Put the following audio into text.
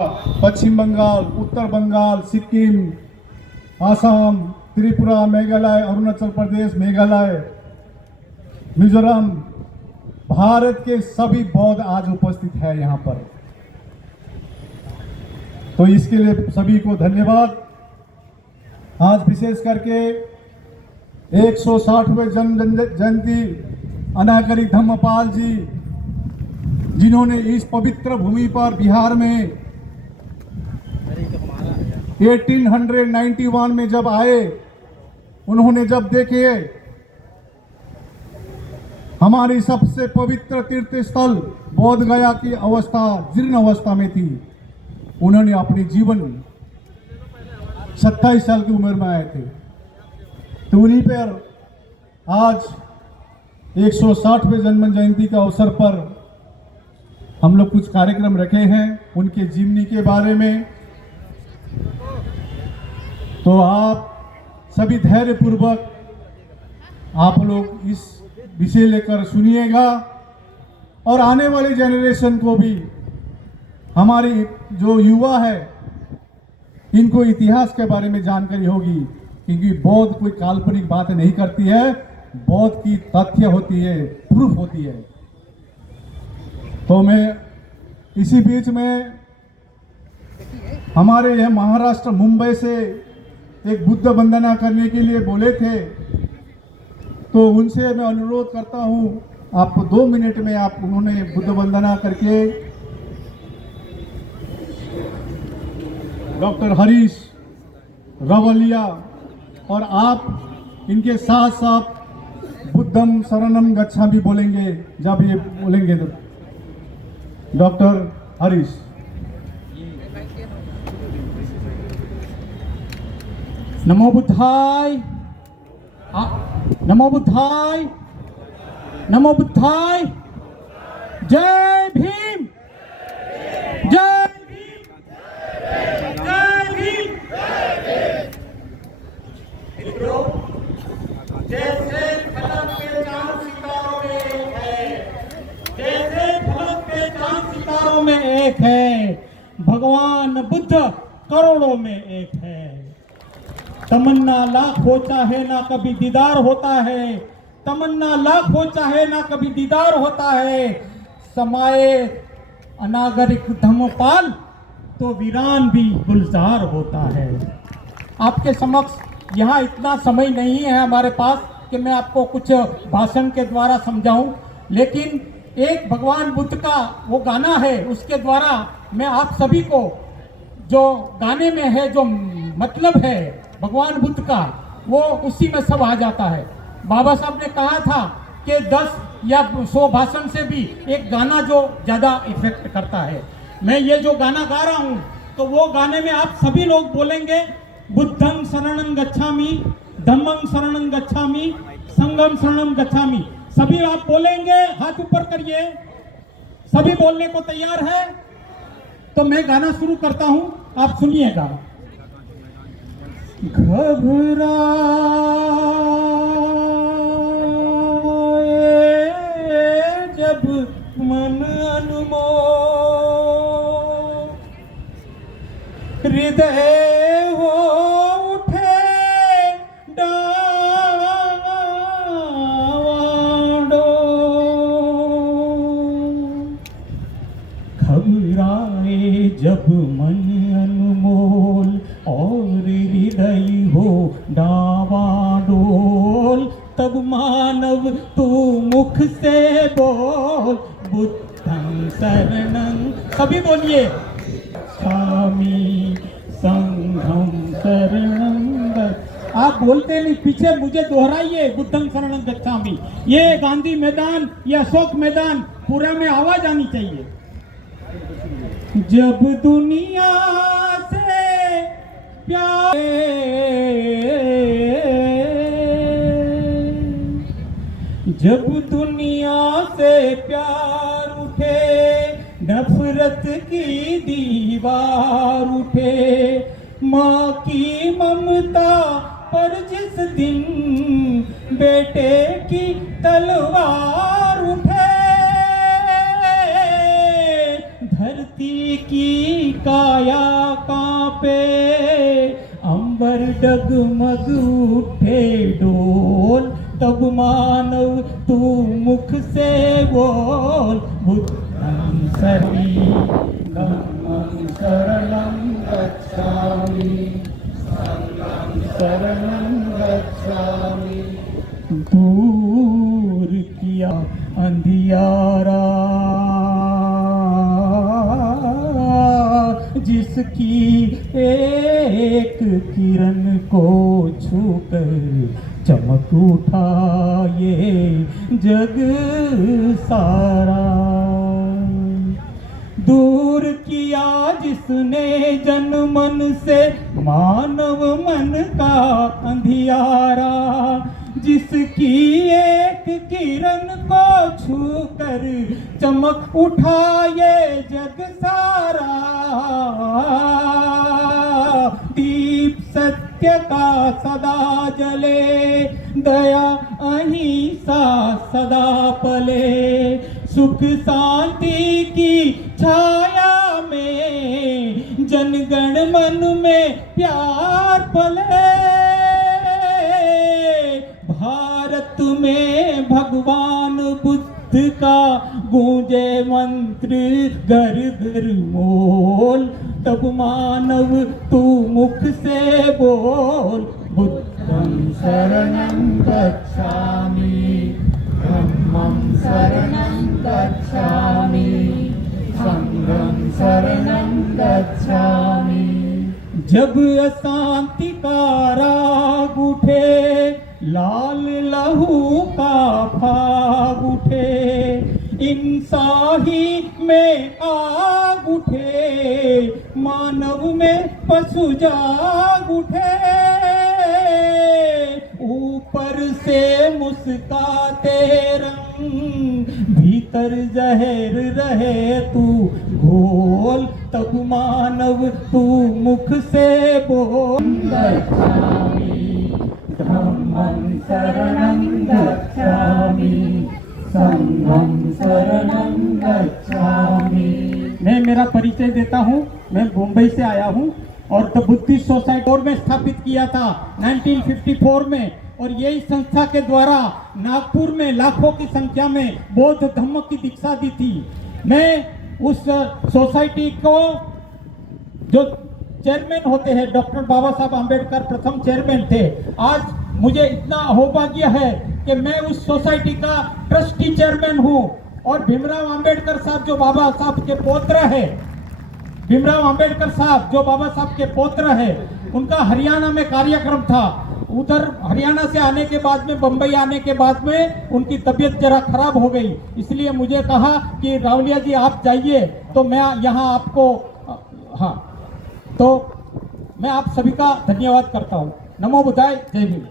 पश्चिम बंगाल, उत्तर बंगाल, सिक्किम, आसाम, त्रिपुरा, मेघालय, अरुणाचल प्रदेश, मेघालय, मिजोरम, भारत के सभी बौद्ध आज उपस्थित है यहाँ पर। तो इसके लिए सभी को धन्यवाद। आज विशेष करके 160वें जन्म जयंती अनागरी धम्मपाल जी, जिन्होंने इस पवित्र भूमि पर बिहार में 1891 में जब आए, उन्होंने जब देखे हमारी सबसे पवित्र तीर्थ स्थल बोध गया की अवस्था जीर्ण अवस्था में थी, उन्होंने अपनी जीवन 27 साल की उम्र में आए थे। तो उन्हीं पर आज 160वें जन्म जयंती के अवसर पर हम लोग कुछ कार्यक्रम रखे हैं उनके जीवनी के बारे में। तो आप सभी धैर्यपूर्वक आप लोग इस विषय लेकर सुनिएगा और आने वाले जनरेशन को भी, हमारे जो युवा है, इनको इतिहास के बारे में जानकारी होगी, क्योंकि बौद्ध कोई काल्पनिक बात नहीं करती है, बौद्ध की तथ्य होती है, प्रूफ होती है। तो मैं इसी बीच में हमारे यह महाराष्ट्र मुंबई से एक बुद्ध वंदना करने के लिए बोले थे, तो उनसे मैं अनुरोध करता हूं, आप 2 मिनट में आप उन्होंने बुद्ध वंदना करके डॉक्टर हरीश रवलिया और आप इनके साथ साथ बुद्धम शरणम गच्छामि बोलेंगे। जब ये बोलेंगे तो डॉक्टर हरीश। नमो बुद्धाय, नमो बुद्धाय, नमो बुद्धाय। जय भीम, जय भीम, जय भीम। मित्रों, जैसे फलक के चांद सितारों में एक है, जैसे फलक के चांद सितारों में एक है, भगवान बुद्ध करोड़ों में एक है। तमन्ना लाख हो चाहे ना कभी दीदार होता है, तमन्ना लाख हो चाहे ना कभी दीदार होता है। समाए अनागरिक धम्मपाल तो वीरान भी गुलजार होता है। आपके समक्ष यहाँ इतना समय नहीं है हमारे पास कि मैं आपको कुछ भाषण के द्वारा समझाऊं, लेकिन एक भगवान बुद्ध का वो गाना है, उसके द्वारा मैं आप सभी को, जो गाने में है जो मतलब है भगवान बुद्ध का, वो उसी में सब आ जाता है। बाबा साहब ने कहा था कि 10 या 100 भाषण से भी एक गाना जो ज़्यादा इफेक्ट करता है। मैं ये जो गाना गा रहा हूँ, तो वो गाने में आप सभी लोग बोलेंगे बुद्धं शरणं गच्छामि, धम्मं शरणं गच्छामि, संघं शरणं गच्छामि। सभी आप बोलेंगे, हाथ ऊपर करिए। सभी बोलने को तैयार है? तो मैं गाना शुरू करता हूं, आप सुनिएगा। घबराए जब मन अनमोल, हृदय हो उठे घबराए जब मन अनमोल और हृदय हो डावाडोल, तब मानव तू मुख से बोल बुद्धं शरणं। सभी बोलिए, गच्छामि संघं शरणं। आप बोलते नहीं, पीछे मुझे दोहराइए, बुद्धं शरणं गच्छामि। ये गांधी मैदान या अशोक मैदान पूरा में आवाज आनी चाहिए। जब दुनिया से प्यार, जब दुनिया से प्यार उठे, नफरत की दीवार उठे, माँ की ममता पर जिस दिन बेटे की तलवार उठे, धरती की काया कांपे, अंबर डगमग उठे डोल, तब मानव तू मुख से बोल, बुद्धं धम्मं शरणं गच्छामि, संघं शरणं गच्छामि। दूर किया अंधियारा जिसकी एक किरण को छूकर चमक उठा ये जग सारा। दूर किया जिसने जन मन से मानव मन का अंधियारा, जिसकी एक किरण को छूकर चमक उठा ये जग सारा। दीप सत्य का सदा जले, दया अहिंसा सदा पले, सुख शांति की छाया में जनगण मन में प्यार पले। भारत में भगवान बुद्ध का गूंजे मंत्र घर घर मोल, तब मानव तू मुख से बोल, बुद्धं शरणं गच्छामि, धम्मं शरणं गच्छामि, संघं शरणं गच्छामि। जब अशांति का राग उठे, लाल लहू का फाग उठे, इंसाही में आग उठे, मानव में पशु जाग उठे। ऊपर से मुस्काते रंग, भीतर जहर रहे तू घोल, तब मानव तू मुख से बोल, धम्मं शरणं गच्छामि, संघं शरणं गच्छामि। मैं मेरा परिचय देता हूँ। मैं मुंबई से आया हूँ और द बुद्धिस्ट सोसाइटी में स्थापित किया था 1954 में, और यही संस्था के द्वारा नागपुर में लाखों की संख्या में बौद्ध धम्म की दीक्षा दी थी। मैं उस सोसाइटी को जो चेयरमैन होते हैं, डॉक्टर बाबा साहब आम्बेडकर प्रथम चेयरमैन थे। आज मुझे इतना सौभाग्य है कि मैं उस सोसाइटी का ट्रस्टी चेयरमैन हूँ, और भीमराव आम्बेडकर साहब जो बाबा साहब के पौत्र है, भीमराव आम्बेडकर साहब जो बाबा साहब के पौत्र है, उनका हरियाणा में कार्यक्रम था। उधर हरियाणा से आने के बाद में, बम्बई आने के बाद में उनकी तबीयत जरा खराब हो गई, इसलिए मुझे कहा कि रावलिया जी आप जाइए, तो मैं यहाँ आपको, हाँ, तो मैं आप सभी का धन्यवाद करता हूँ। नमो बुद्धाय, जय भीम।